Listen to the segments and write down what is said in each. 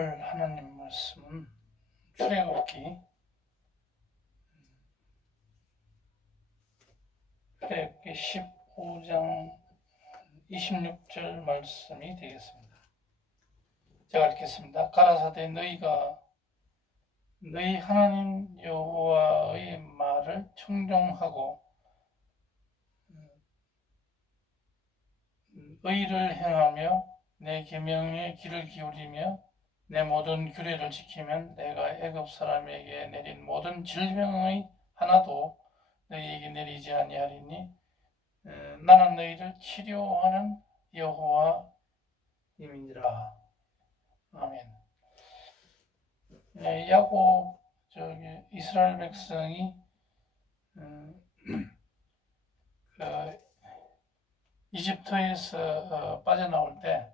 오늘 하나님 말씀은 출애굽기 15장 26절 말씀이 되겠습니다. 제가 읽겠습니다. 가라사대 너희가 너희 하나님 여호와의 말을 청종하고 의를 행하며 내 계명에 귀를 기울이며 내 모든 규례를 지키면 내가 애굽 사람에게 내린 모든 질병의 하나도 너희에게 내리지 아니하리니 나는 너희를 치료하는 여호와임이니라. 아멘. 야곱 이스라엘 백성이 이집트에서 빠져나올 때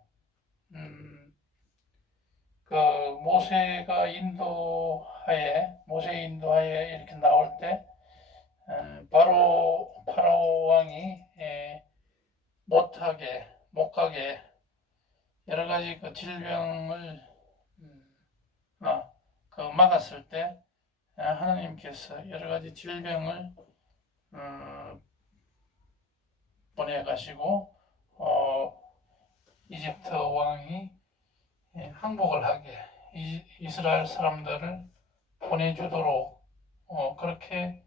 모세의 인도하에 이렇게 나올 때 파라오 왕이 못 가게 여러 가지 질병을 막았을 때 하나님께서 여러 가지 질병을 보내가시고 이집트 왕이 항복을 하게 이스라엘 사람들을 보내주도록 그렇게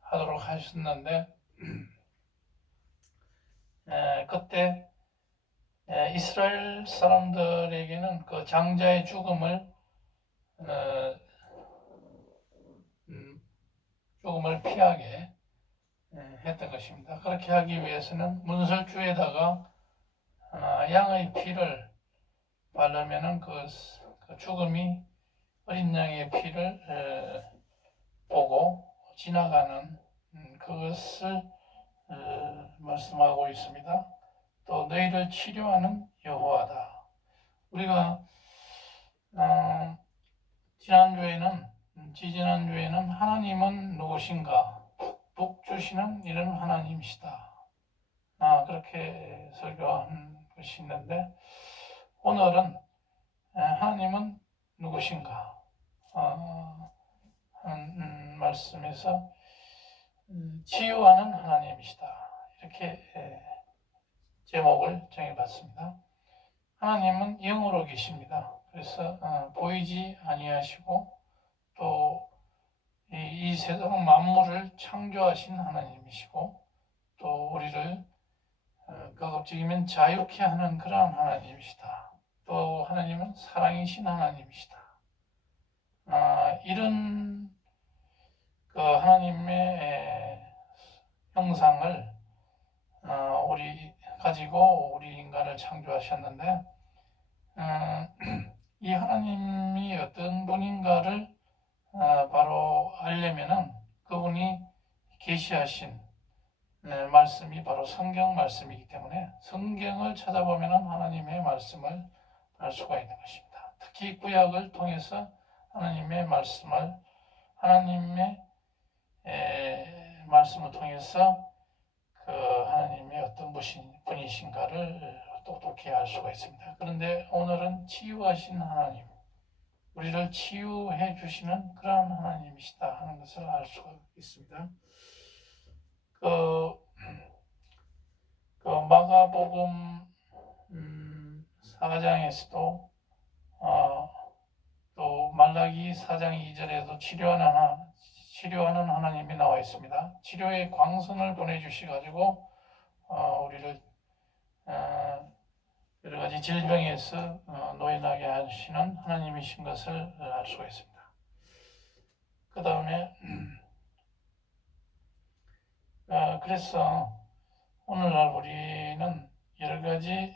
하도록 하셨는데 그때 이스라엘 사람들에게는 그 장자의 죽음을 피하게 했던 것입니다. 그렇게 하기 위해서는 문설주에다가 양의 피를 바르면은 그 죽음이 어린 양의 피를 보고 지나가는 그것을 말씀하고 있습니다. 또 너희를 치료하는 여호와다. 우리가 지지난주에는 하나님은 누구신가? 복 주시는 이런 하나님이시다. 그렇게 설교한 것이 있는데 오늘은 하나님은 누구신가? 하는 말씀에서 치유하는 하나님이시다. 이렇게 제목을 정해봤습니다. 하나님은 영으로 계십니다. 그래서 보이지 아니하시고 또 이 세상 만물을 창조하신 하나님이시고 또 우리를 가급적이면 자유케 하는 그러한 하나님이시다. 또 하나님은 사랑이신 하나님이시다. 이런 그 하나님의 형상을 우리 가지고 우리 인간을 창조하셨는데 이 하나님이 어떤 분인가를 바로 알려면은 그분이 계시하신 말씀이 바로 성경 말씀이기 때문에 성경을 찾아보면은 하나님의 말씀을 알 수가 있는 것입니다. 특히 구약을 통해서 하나님의 말씀을 통해서 그 하나님이 어떤 분이신가를 똑똑히 알 수가 있습니다. 그런데 오늘은 치유하신 하나님, 우리를 치유해 주시는 그런 하나님이시다 하는 것을 알 수가 있습니다. 그 마가복음 4장에서도 또 말라기 4장 2절에도 치료하는 하나님이 나와 있습니다. 치료의 광선을 보내주셔가지고 우리를 여러 가지 질병에서 노인하게 하시는 하나님이신 것을 알 수가 있습니다. 그 다음에 그래서 오늘날 우리는 여러 가지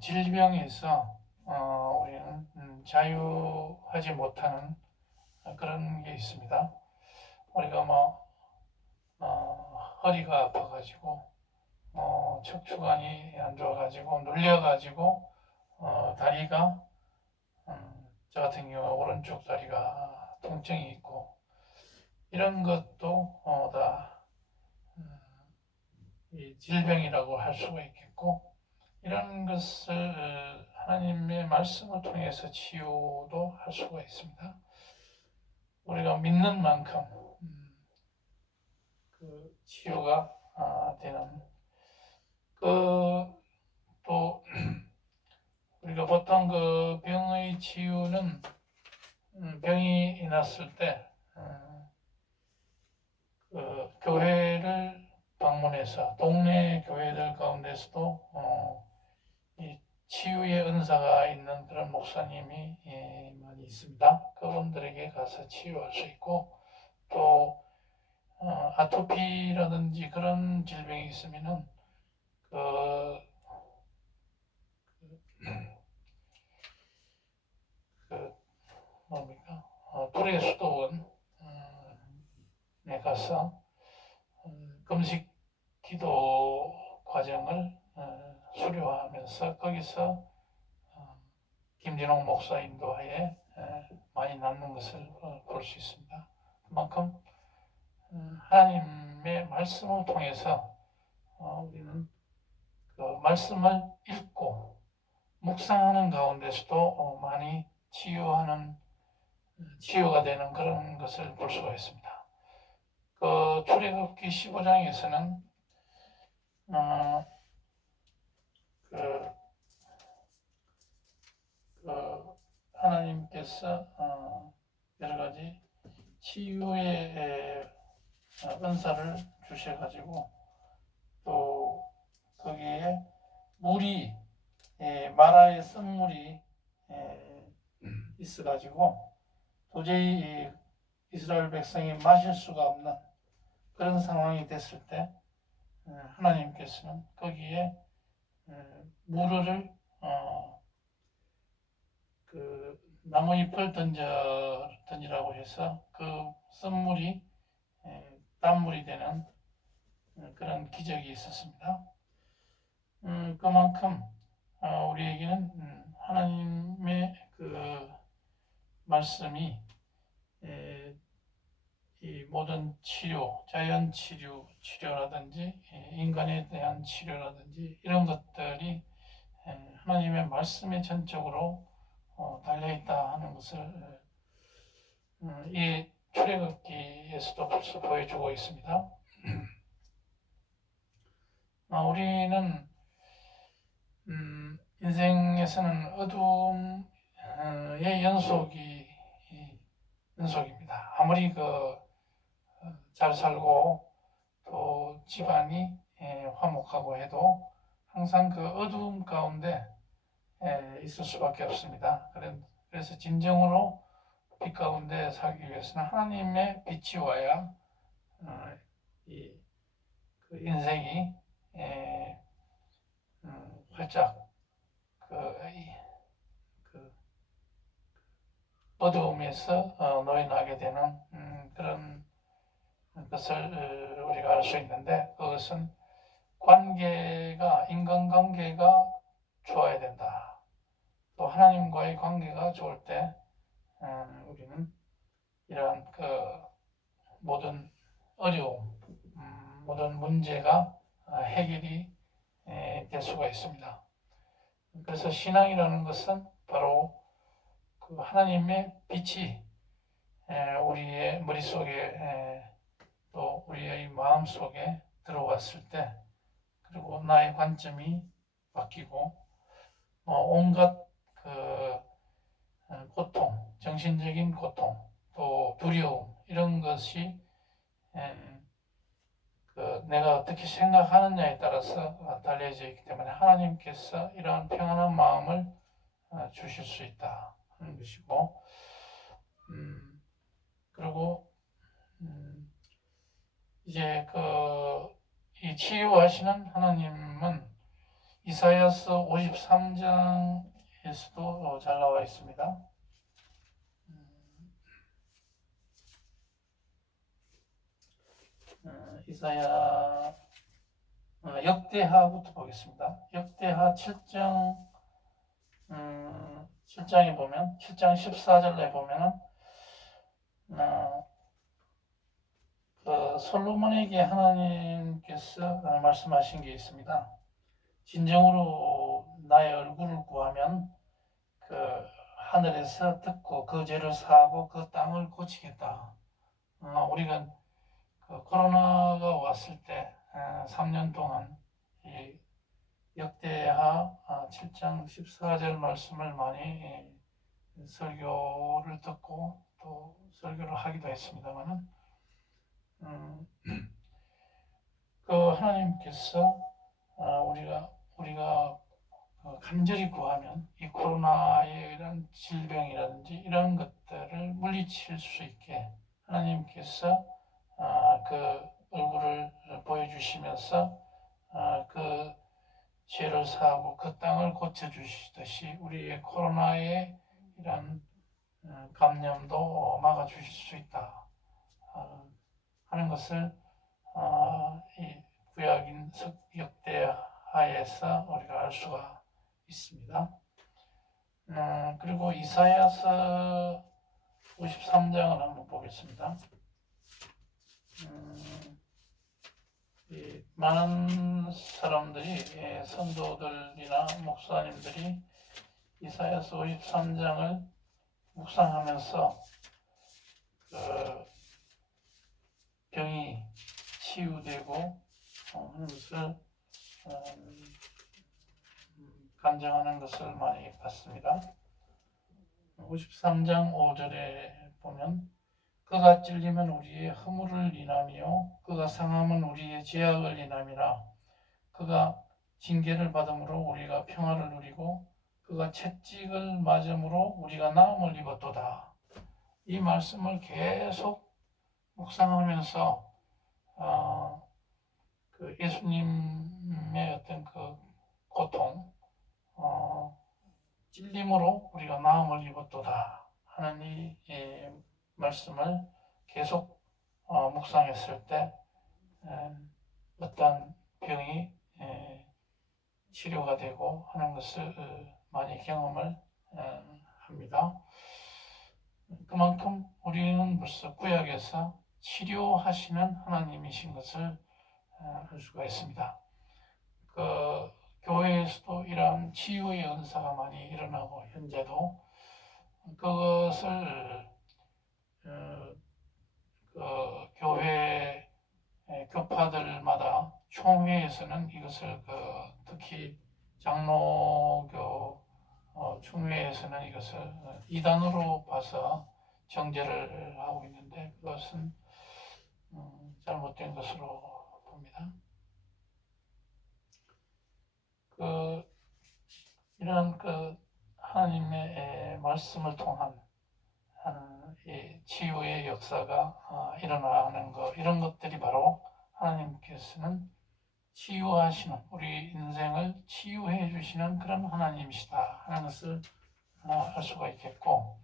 질병에서 우리는 자유하지 못하는 그런 게 있습니다. 우리가 허리가 아파가지고 척추관이 안 좋아가지고 눌려가지고 다리가 저 같은 경우 오른쪽 다리가 통증이 있고 이런 것도 다 질병이라고 할 수가 있겠고 이런 것을 하나님의 말씀을 통해서 치유도 할 수가 있습니다. 우리가 믿는 만큼 그 치유가 되는 또 우리가 보통 그 병의 치유는 병이 났을 때 그 교회를 방문해서 동네 교회들 가운데서도 이 치유의 은사가 있는 그런 목사님이 많이 있습니다. 그분들에게 가서 치유할 수 있고 또 아토피라든지 그런 질병이 있으면은 그 뭡니까 불의 수도원에 가서 금식 기도 과정을 수료하면서 거기서 김진홍 목사 인도하에 많이 낫는 것을 볼 수 있습니다. 그만큼 하나님의 말씀을 통해서 우리는 그 말씀을 읽고 묵상하는 가운데서도 많이 치유가 되는 그런 것을 볼 수가 있습니다. 그 출애굽기 15장에서는 하나님께서 여러 가지 치유의 은사를 주셔가지고 또 거기에 물이 마라의 쓴물이 있어가지고 도저히 이스라엘 백성이 마실 수가 없는 그런 상황이 됐을 때 하나님께서는 거기에 물을 그 나무잎을 던지라고 해서 그 쓴물이 땀물이 되는 그런 기적이 있었습니다. 그만큼 우리에게는 하나님의 그 말씀이 이 모든 치료, 자연 치료라든지 인간에 대한 치료라든지 이런 것들이 하나님의 말씀에 전적으로 달려있다 하는 것을 이 출애굽기에서도 벌써 보여주고 있습니다. 우리는 인생에서는 어둠의 연속입니다. 아무리 잘 살고 또 집안이 화목하고 해도 항상 그 어두움 가운데 있을 수밖에 없습니다. 그래서 진정으로 빛 가운데 살기 위해서는 하나님의 빛이 와야 그 인생이 활짝 그 어두움에서 노인하게 되는 그런 것을 우리가 알 수 있는데 그것은 인간관계가 좋아야 된다. 또 하나님과의 관계가 좋을 때 우리는 이러한 모든 어려움, 모든 문제가 해결이 될 수가 있습니다. 그래서 신앙이라는 것은 바로 그 하나님의 빛이 우리의 머릿속에 또 우리의 마음속에 들어왔을 때 그리고 나의 관점이 바뀌고 온갖 고통, 정신적인 고통, 또 두려움 이런 것이 내가 어떻게 생각하느냐에 따라서 달려져 있기 때문에 하나님께서 이러한 평안한 마음을 주실 수 있다 하는 것이고 그리고 이제 이 치유하시는 하나님은 이사야서 53장에서도 잘 나와 있습니다. 이사야 역대하부터 보겠습니다. 역대하 7장에 보면 7장 14절에 보면은 솔로몬에게 하나님께서 말씀하신 게 있습니다. 진정으로 나의 얼굴을 구하면 그 하늘에서 듣고 그 죄를 사하고 그 땅을 고치겠다. 우리가 그 코로나가 왔을 때 3년 동안 이 역대하 7장 14절 말씀을 많이 설교를 듣고 또 설교를 하기도 했습니다만은 그 하나님께서 우리가 간절히 구하면 이 코로나의 이런 질병이라든지 이런 것들을 물리칠 수 있게 하나님께서 그 얼굴을 보여주시면서 그 죄를 사하고 그 땅을 고쳐주시듯이 우리의 코로나의 이런 감염도 막아주실 수 있다 하는 것을 이 구약인 역대하에서 우리가 알 수가 있습니다. 그리고 이사야서 53장을 한번 보겠습니다. 많은 사람들이 선도들이나 목사님들이 이사야서 53장을 묵상하면서 병이 치유되고 하는 것을 간증하는 것을 많이 봤습니다. 53장 5절에 보면 그가 찔리면 우리의 허물을 인하며 그가 상함은 우리의 죄악을 인함이라. 그가 징계를 받음으로 우리가 평화를 누리고 그가 채찍을 맞음으로 우리가 나음을 입었도다. 이 말씀을 계속 묵상하면서 그 예수님의 어떤 그 고통, 찔림으로 우리가 나음을 입었도다 하는 이 말씀을 계속 묵상했을 때 어떤 병이 치료가 되고 하는 것을 많이 경험을 합니다. 그만큼 우리는 벌써 구약에서 치료하시는 하나님이신 것을 알 수가 있습니다. 그 교회에서도 이러한 치유의 은사가 많이 일어나고 현재도 그것을 그 교회 교파들마다 총회에서는 이것을 특히 장로교 총회에서는 이것을 이단으로 봐서 정죄를 하고 있는데 그것은 잘못된 것으로 봅니다. 이런 하나님의 말씀을 통한 이 치유의 역사가 일어나는 것, 이런 것들이 바로 하나님께서는 치유하시는, 우리 인생을 치유해 주시는 그런 하나님이시다 하는 것을 알 수가 있겠고,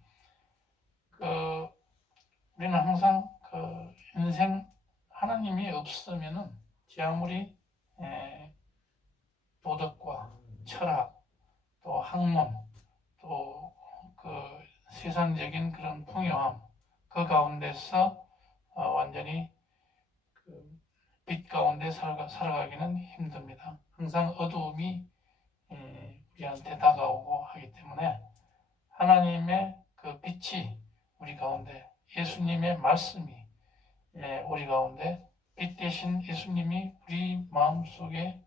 우리는 항상 인생 하나님이 없으면은 제 아무리 도덕과 철학, 또 학문, 또 세상적인 그런 풍요함, 그 가운데서 완전히 빛 가운데 살아가기는 힘듭니다. 항상 어두움이 우리한테 다가오고 하기 때문에 하나님의 그 빛이 우리 가운데, 예수님의 말씀이 우리 가운데, 빛 대신 예수님이 우리 마음속에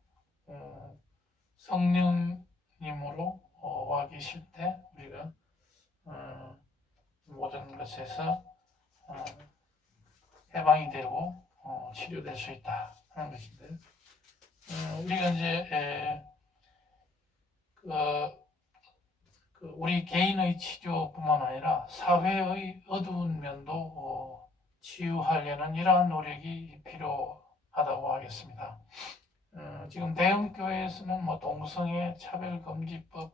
성령님으로 와 계실 때 우리가 모든 것에서 해방이 되고 치료될 수 있다 하는 것인데, 우리가 이제 우리 개인의 치료뿐만 아니라 사회의 어두운 면도 치유하려는 이러한 노력이 필요하다고 하겠습니다. 지금 대형 교회에서는 뭐 동성애 차별금지법,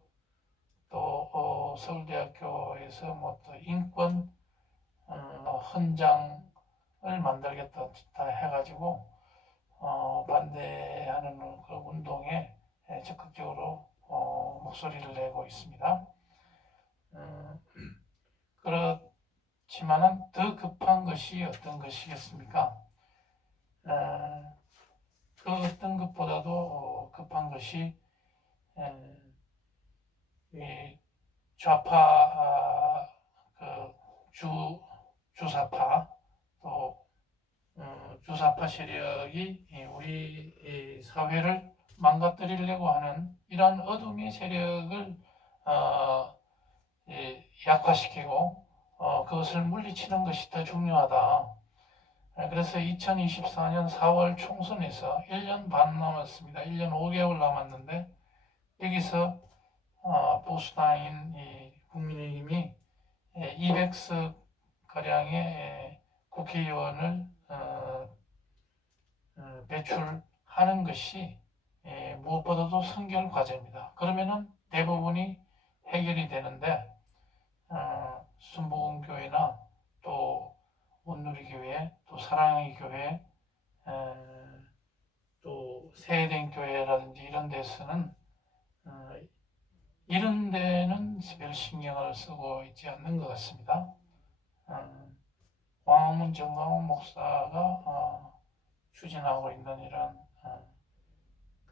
또 서울대학교에서 뭐 또 인권 헌장을 만들겠다 해가지고 반대하는 그 운동에 적극적으로 목소리를 내고 있습니다. 그렇지만은 더 급한 것이 어떤 것이겠습니까? 그 어떤 것보다도 급한 것이 좌파 그 주사파 또 주사파 세력이 우리 이 사회를 망가뜨리려고 하는 이러한 어둠의 세력을 약화시키고 그것을 물리치는 것이 더 중요하다. 그래서 2024년 4월 총선에서 1년 반 남았습니다. 1년 5개월 남았는데 여기서 보수당인 국민의힘이 200석 가량의 국회의원을 배출하는 것이 무엇보다도 선결 과제입니다. 그러면은 대부분이 해결이 되는데 순복음교회나 또 온누리교회, 또 사랑의 교회, 또 세eden 교회라든지 이런 데서는 이런 데는 별 신경을 쓰고 있지 않는 것 같습니다. 광화문 정광훈 목사가 추진하고 있는 이런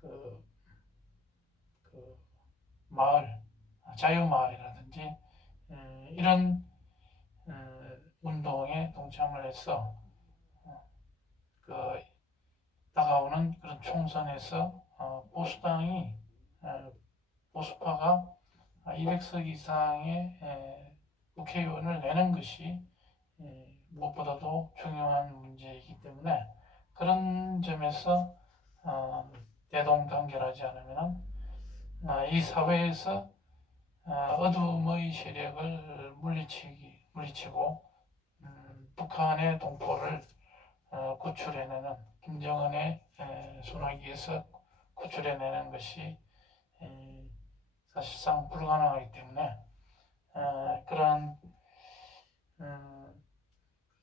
그 마을, 자유마을이라든지 이런 운동에 동참을 해서 다가오는 그런 총선에서 보수당이 보수파가 200석 이상의 국회의원을 내는 것이 무엇보다도 중요한 문제이기 때문에 그런 점에서 대동단결하지 않으면 이 사회에서 어둠의 세력을 물리치고 북한의 동포를 구출해내는 김정은의 손아귀에서 구출해내는 것이 사실상 불가능하기 때문에 그런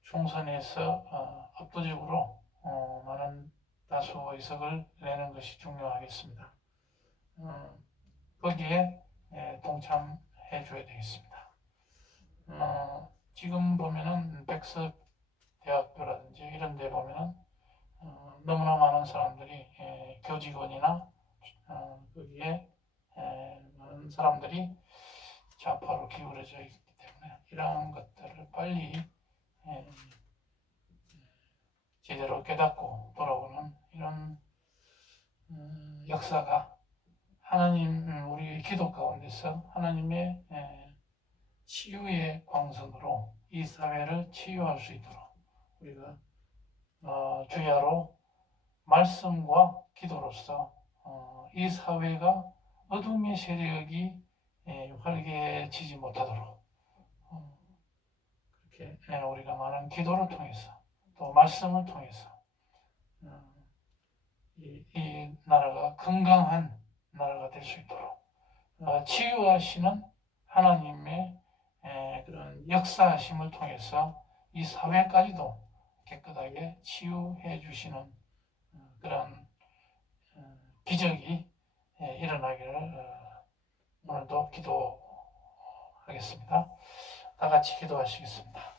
총선에서 압도적으로 많은 다수 의석을 내는 것이 중요하겠습니다. 거기에 동참해 줘야 되겠습니다. 지금 보면은 백석 대학교라든지 이런 데 보면은 너무나 많은 사람들이 교직원이나 거기에 많은 사람들이 좌파로 기울어져 있기 때문에 이러한 것들을 빨리 제대로 깨닫고 돌아오는 이런 역사가 하나님 우리 기도 가운데서 하나님의 치유의 광선으로 이 사회를 치유할 수 있도록 우리가 주야로 말씀과 기도로서 이 사회가 어둠의 세력이 활개치지 못하도록 그렇게 우리가 많은 기도를 통해서 또 말씀을 통해서 이 나라가 건강한 나라가 될 수 있도록 치유하시는 하나님의 그런 역사하심을 통해서 이 사회까지도 깨끗하게 치유해 주시는 그런 기적이 일어나기를 오늘도 기도하겠습니다. 다 같이 기도하시겠습니다.